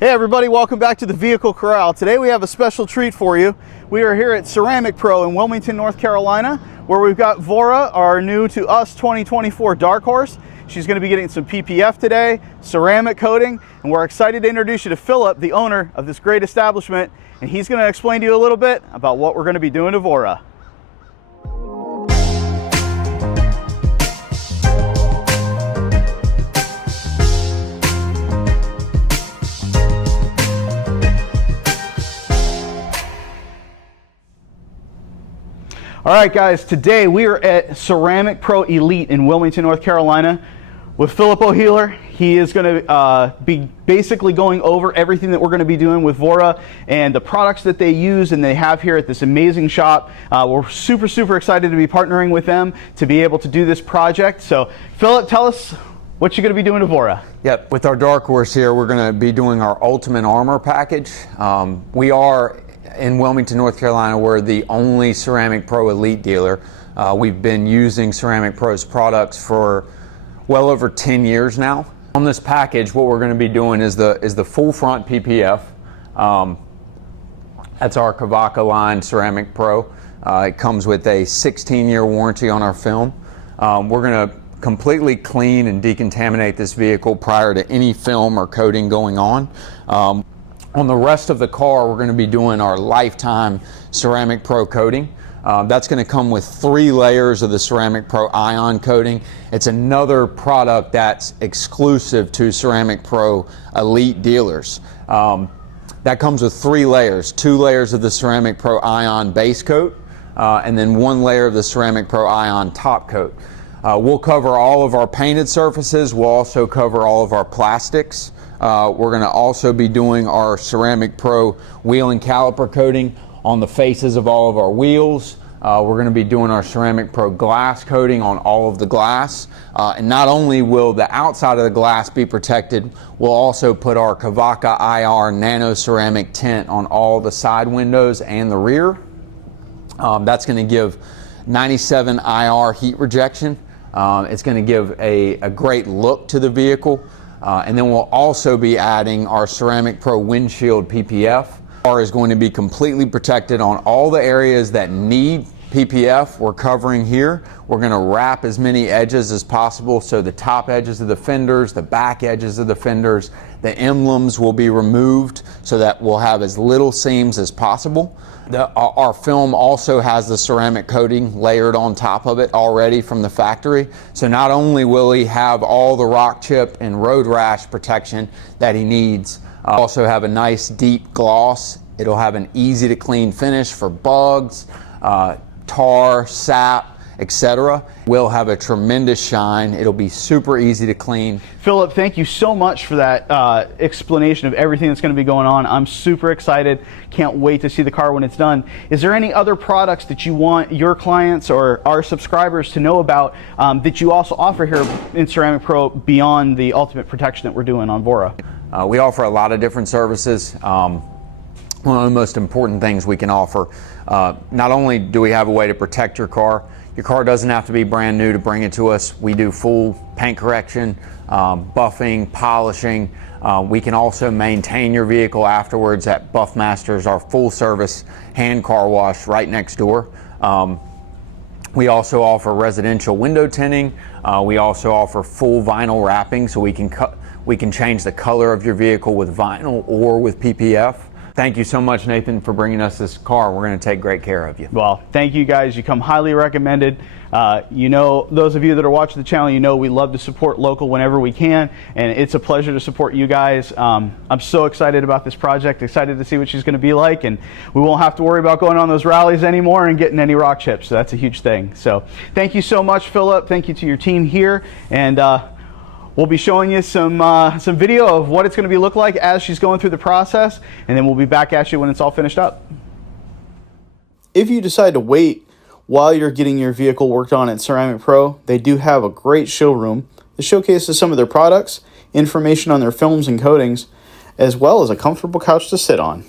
Hey everybody, welcome back to the Vehicle Corral. Today we have a special treat for you. We are here at Ceramic Pro in Wilmington, North Carolina, where we've got Vorra, our new to us 2024 Darkhorse. She's going to be getting some PPF today, ceramic coating, and we're excited to introduce you to Philip, the owner of this great establishment, and he's going to explain to you a little bit about what we're going to be doing to Vorra. All right, guys, today we are at Ceramic Pro Elite in Wilmington, North Carolina with Philip O'Healer. He is going to be basically going over everything that we're going to be doing with Vorra and the products that they use and they have here at this amazing shop. We're super excited to be partnering with them to be able to do this project. So, Philip, tell us what you're going to be doing to Vorra. Yep, with our Darkhorse here, we're going to be doing our Ultimate Armor package. We are in Wilmington, North Carolina. We're the only Ceramic Pro Elite dealer. We've been using Ceramic Pro's products for well over 10 years now. On this package, what we're going to be doing is the full front PPF. That's our KAVACA line Ceramic Pro. It comes with a 16-year warranty on our film. We're going to completely clean and decontaminate this vehicle prior to any film or coating going on. On the rest of the car, we're going to be doing our lifetime Ceramic Pro coating. That's going to come with 3 layers of the Ceramic Pro ION coating. It's another product that's exclusive to Ceramic Pro Elite dealers. That comes with 3 layers, 2 layers of the Ceramic Pro ION base coat, and then 1 layer of the Ceramic Pro ION top coat. We'll cover all of our painted surfaces. We'll also cover all of our plastics. We're going to also be doing our Ceramic Pro wheel and caliper coating on the faces of all of our wheels. We're going to be doing our Ceramic Pro glass coating on all of the glass. And not only will the outside of the glass be protected, we'll also put our KAVACA IR nano ceramic tint on all the side windows and the rear. That's going to give 97 IR heat rejection. It's going to give a great look to the vehicle. And then we'll also be adding our Ceramic Pro Windshield PPF. The car is going to be completely protected on all the areas that need PPF. We're covering here. We're going to wrap as many edges as possible, so the top edges of the fenders, the back edges of the fenders, the emblems will be removed so that we'll have as little seams as possible. Our film also has the ceramic coating layered on top of it already from the factory. So not only will he have all the rock chip and road rash protection that he needs, also have a nice deep gloss. It'll have an easy to clean finish for bugs, tar, sap, etc. Will have a tremendous shine. It'll be super easy to clean. Philip, thank you so much for that explanation of everything that's going to be going on. I'm super excited. Can't wait to see the car when it's done. Is there any other products that you want your clients or our subscribers to know about that you also offer here in Ceramic Pro beyond the ultimate protection that we're doing on Vorra? We offer a lot of different services. One of the most important things we can offer, not only do we have a way to protect your car doesn't have to be brand new to bring it to us. We do full paint correction, buffing, polishing. We can also maintain your vehicle afterwards at Buffmaster's, our full service hand car wash right next door. We also offer residential window tinting. We also offer full vinyl wrapping, so we can change the color of your vehicle with vinyl or with PPF. Thank you so much, Nathan, for bringing us this car. We're going to take great care of you. Well, thank you guys. You come highly recommended. You know, those of you that are watching the channel, you know we love to support local whenever we can, and it's a pleasure to support you guys. I'm so excited about this project, excited to see what she's going to be like, and we won't have to worry about going on those rallies anymore and getting any rock chips, so that's a huge thing. So thank you so much, Philip. Thank you to your team here, and we'll be showing you some video of what it's going to look like as she's going through the process, and then we'll be back at you when it's all finished up. If you decide to wait while you're getting your vehicle worked on at Ceramic Pro, they do have a great showroom that showcases some of their products, information on their films and coatings, as well as a comfortable couch to sit on.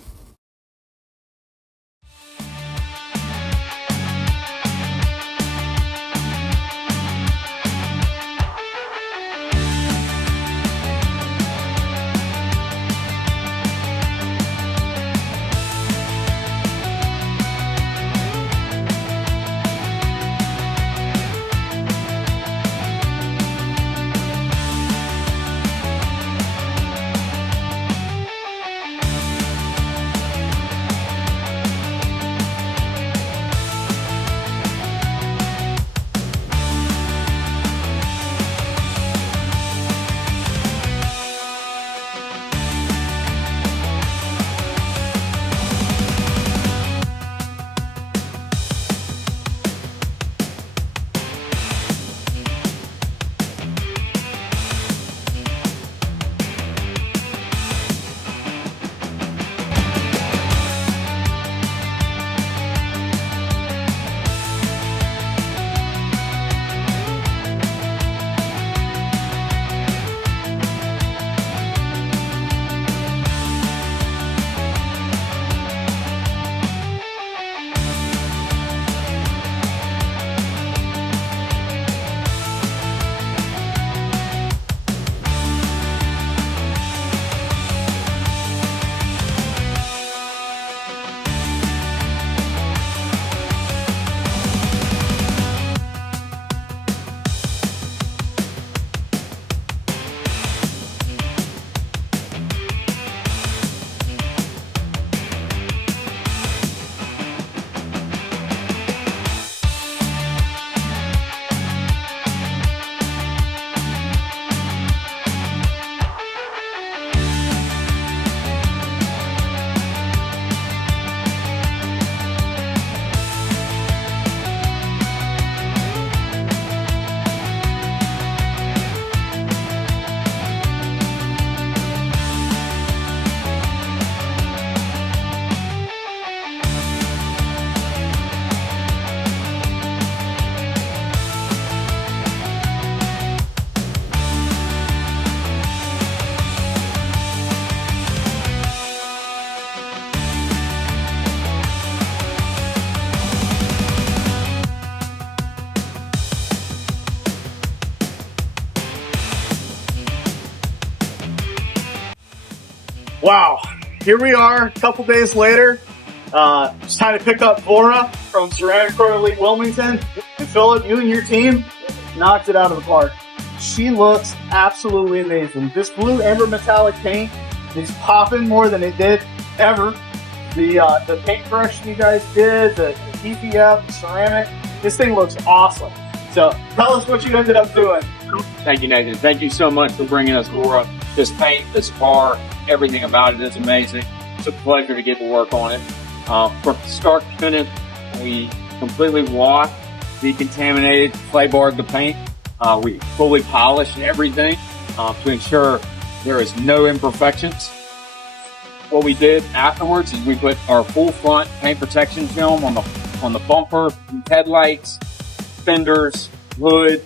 Wow, here we are a couple days later. It's time to pick up Vorra from Ceramic Pro Elite Wilmington. And Philip, you and your team knocked it out of the park. She looks absolutely amazing. This blue amber metallic paint is popping more than it did ever. The paint correction you guys did, the PPF, the ceramic, this thing looks awesome. So tell us what you ended up doing. Thank you, Nathan. Thank you so much for bringing us Vorra. This paint, this car, everything about it is amazing. It's a pleasure to get to work on it. From start to finish, we completely washed, decontaminated, clay barred the paint. We fully polished everything to ensure there is no imperfections. What we did afterwards is we put our full front paint protection film on the bumper, headlights, fenders, hood.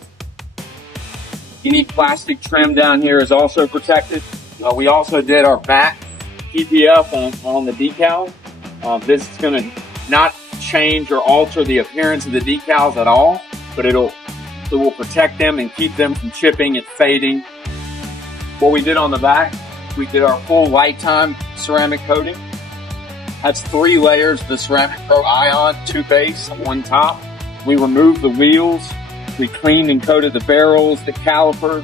Any plastic trim down here is also protected. We also did our back PPF on the decal. This is going to not change or alter the appearance of the decals at all, but it will protect them and keep them from chipping and fading. What we did on the back, we did our full lifetime ceramic coating. That's 3 layers of the Ceramic Pro Ion, 2 base, 1 top. We removed the wheels. We cleaned and coated the barrels, the calipers.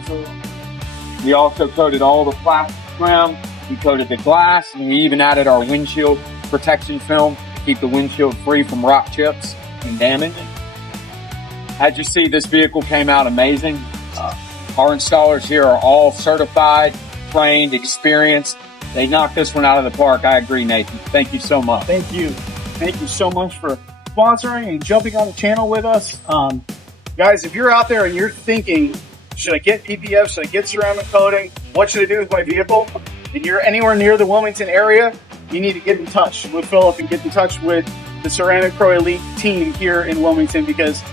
We also coated all the plastic trim. We coated the glass, and we even added our windshield protection film to keep the windshield free from rock chips and damage. As you see, this vehicle came out amazing. Our installers here are all certified, trained, experienced. They knocked this one out of the park. I agree, Nathan. Thank you so much. Thank you. Thank you so much for sponsoring and jumping on the channel with us. Guys, if you're out there and you're thinking, should I get PPF, should I get ceramic coating, what should I do with my vehicle? If you're anywhere near the Wilmington area, you need to get in touch with Philip and get in touch with the Ceramic Pro Elite team here in Wilmington, because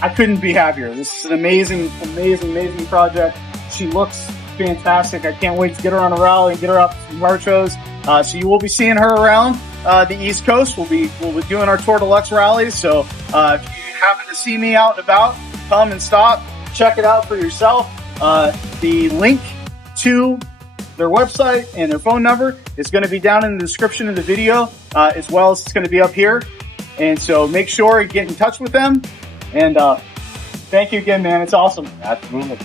I couldn't be happier. This is an amazing, amazing, amazing project. She looks fantastic. I can't wait to get her on a rally and get her out to some car shows. So you will be seeing her around the East Coast. We'll be doing our Tour Deluxe rallies. So if you happen to see me out and about, come and stop, check it out for yourself. The link to their website and their phone number is going to be down in the description of the video, as well as it's going to be up here. And so make sure you get in touch with them. And thank you again, man. It's awesome. Absolutely.